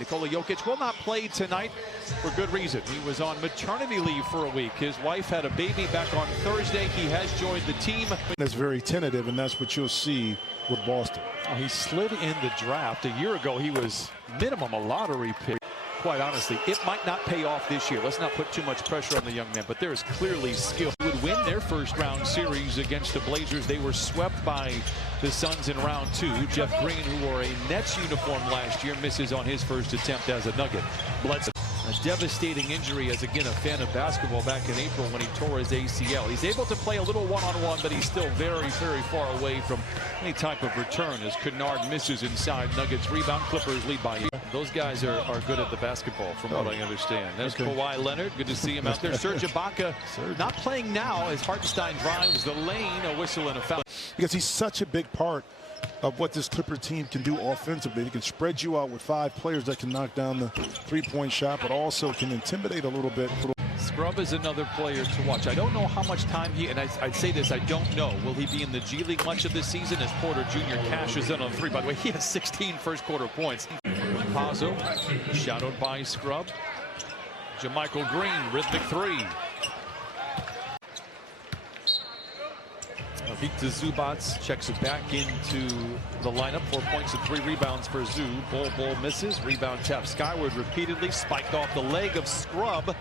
Nikola Jokic will not play tonight for good reason. He was on maternity leave for a week. His wife had a baby back on Thursday. He has joined the team. That's very tentative, and that's what you'll see with Boston. He slid in the draft. A year ago, he was minimum a lottery pick. Quite honestly, it might not pay off this year. Let's not put too much pressure on the young man, but there is clearly skill. They would win their first round series against the Blazers. They were swept by the Suns in round 2. Jeff Green, who wore a Nets uniform last year, misses on his first attempt as a Nugget. Bledsoe, a devastating injury as, again, a fan of basketball back in April when he tore his ACL. He's able to play a little one-on-one, but he's still very, very far away from any type of return as Kennard misses inside. Nuggets rebound. Clippers lead by 8. Those guys are good at the basketball, from what I understand. There's Kawhi Leonard. Good to see him out there. Serge Ibaka not playing now as Hartenstein drives the lane. A whistle and a foul. Because he's such a big part of what this Clipper team can do offensively. He can spread you out with 5 players that can knock down the three-point shot, but also can intimidate a little bit. Scrub is another player to watch. I don't know how much time and I'd say this, I don't know. Will he be in the G League much of this season as Porter Jr. cashes in on 3? By the way, he has 16 first quarter points. Pazzo, shadowed by Scrub. JaMychal Green, rhythmic 3. Victor Zubats checks it back into the lineup. 4 points and 3 rebounds for Zoo. Ball misses. Rebound tap skyward repeatedly. Spiked off the leg of Scrub.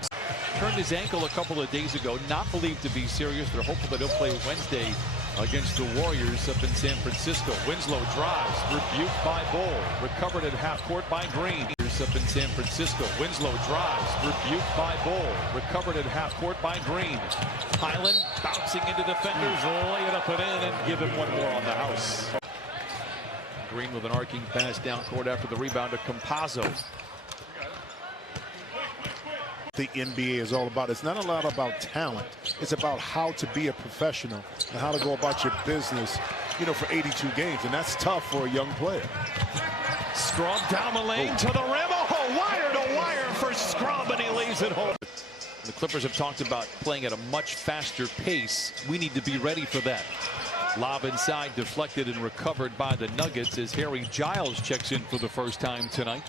Turned his ankle a couple of days ago. Not believed to be serious. They're hopeful that he'll play Wednesday against the Warriors up in San Francisco. Winslow drives. Rebuked by Bull. Recovered at half court by Green. Up in San Francisco. Winslow drives. Rebuked by Bull. Recovered at half court by Green. Highland bouncing into defenders. Lay it up and in and give him one more on the house. Green with an arcing pass down court after the rebound to Campazzo. The NBA is all about. It's not a lot about talent. It's about how to be a professional and how to go about your business, you know, for 82 games. And that's tough for a young player. Scrub down the lane to the rim. Oh, wire to wire for Scrub, and he leaves it home. The Clippers have talked about playing at a much faster pace. We need to be ready for that. Lob inside, deflected and recovered by the Nuggets as Harry Giles checks in for the first time tonight.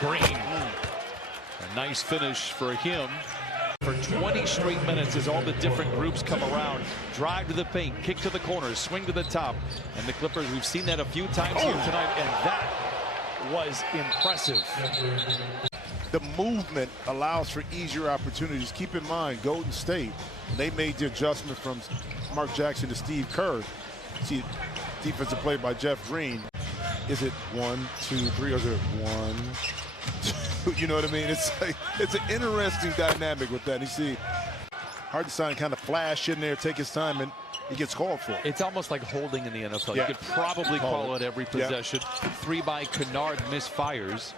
Green. A nice finish for him. For 20 straight minutes as all the different groups come around. Drive to the paint, kick to the corners, swing to the top. And the Clippers, we've seen that a few times here tonight, and that was impressive. The movement allows for easier opportunities. Keep in mind, Golden State, they made the adjustment from Mark Jackson to Steve Kerr. See, defensive play by Jeff Green. Is it 1, 2, 3, or is it 1, 2? You know what I mean? It's like, it's an interesting dynamic with that. You see Hartenstein kind of flash in there, take his time, and he gets called for. It's almost like holding in the NFL. You could probably call it every possession. 3 by Kennard misfires.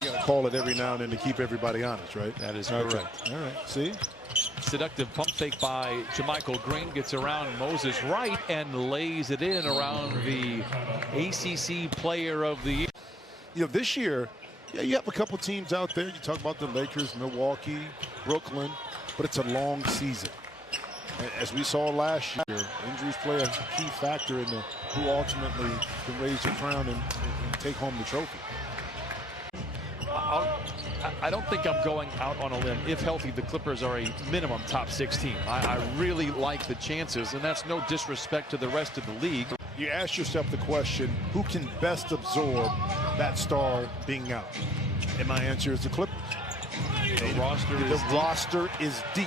You gotta call it every now and then to keep everybody honest, right? That is correct. All right. See? Seductive pump fake by JaMychal Green, gets around Moses Wright and lays it in around the ACC Player of the Year. You know, this year, yeah, you have a couple teams out there. You talk about the Lakers, Milwaukee, Brooklyn, but it's a long season. As we saw last year, injuries play a key factor in who ultimately can raise the crown and take home the trophy. I don't think I'm going out on a limb. If healthy, the Clippers are a minimum top 6 team. I really like the chances, and that's no disrespect to the rest of the league. You ask yourself the question, who can best absorb that star being out? And my answer is the Clippers. The roster is deep.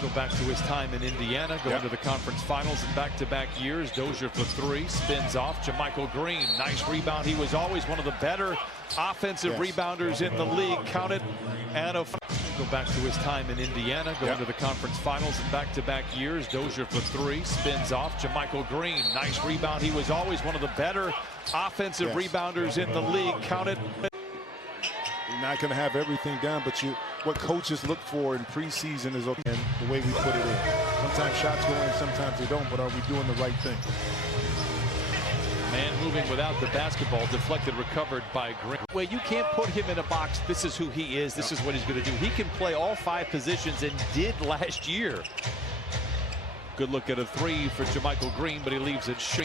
Go back to his time in Indiana, going to the conference finals in back-to-back years. Dozier for 3, spins off. JaMychal Green, nice rebound. He was always one of the better offensive rebounders in the league. Counted and go back to his time in Indiana, going to the conference finals in back-to-back years. Dozier for 3, spins off. JaMychal Green, nice rebound. He was always one of the better offensive rebounders in the league. Counted. You're not going to have everything down, but what coaches look for in preseason is okay, and the way we put it in. Sometimes shots go in, sometimes they don't, but are we doing the right thing? Man moving without the basketball, deflected, recovered by Green. Well, you can't put him in a box. This is who he is. This is what he's going to do. He can play all 5 positions and did last year. Good look at a 3 for JaMychal Green, but he leaves it short.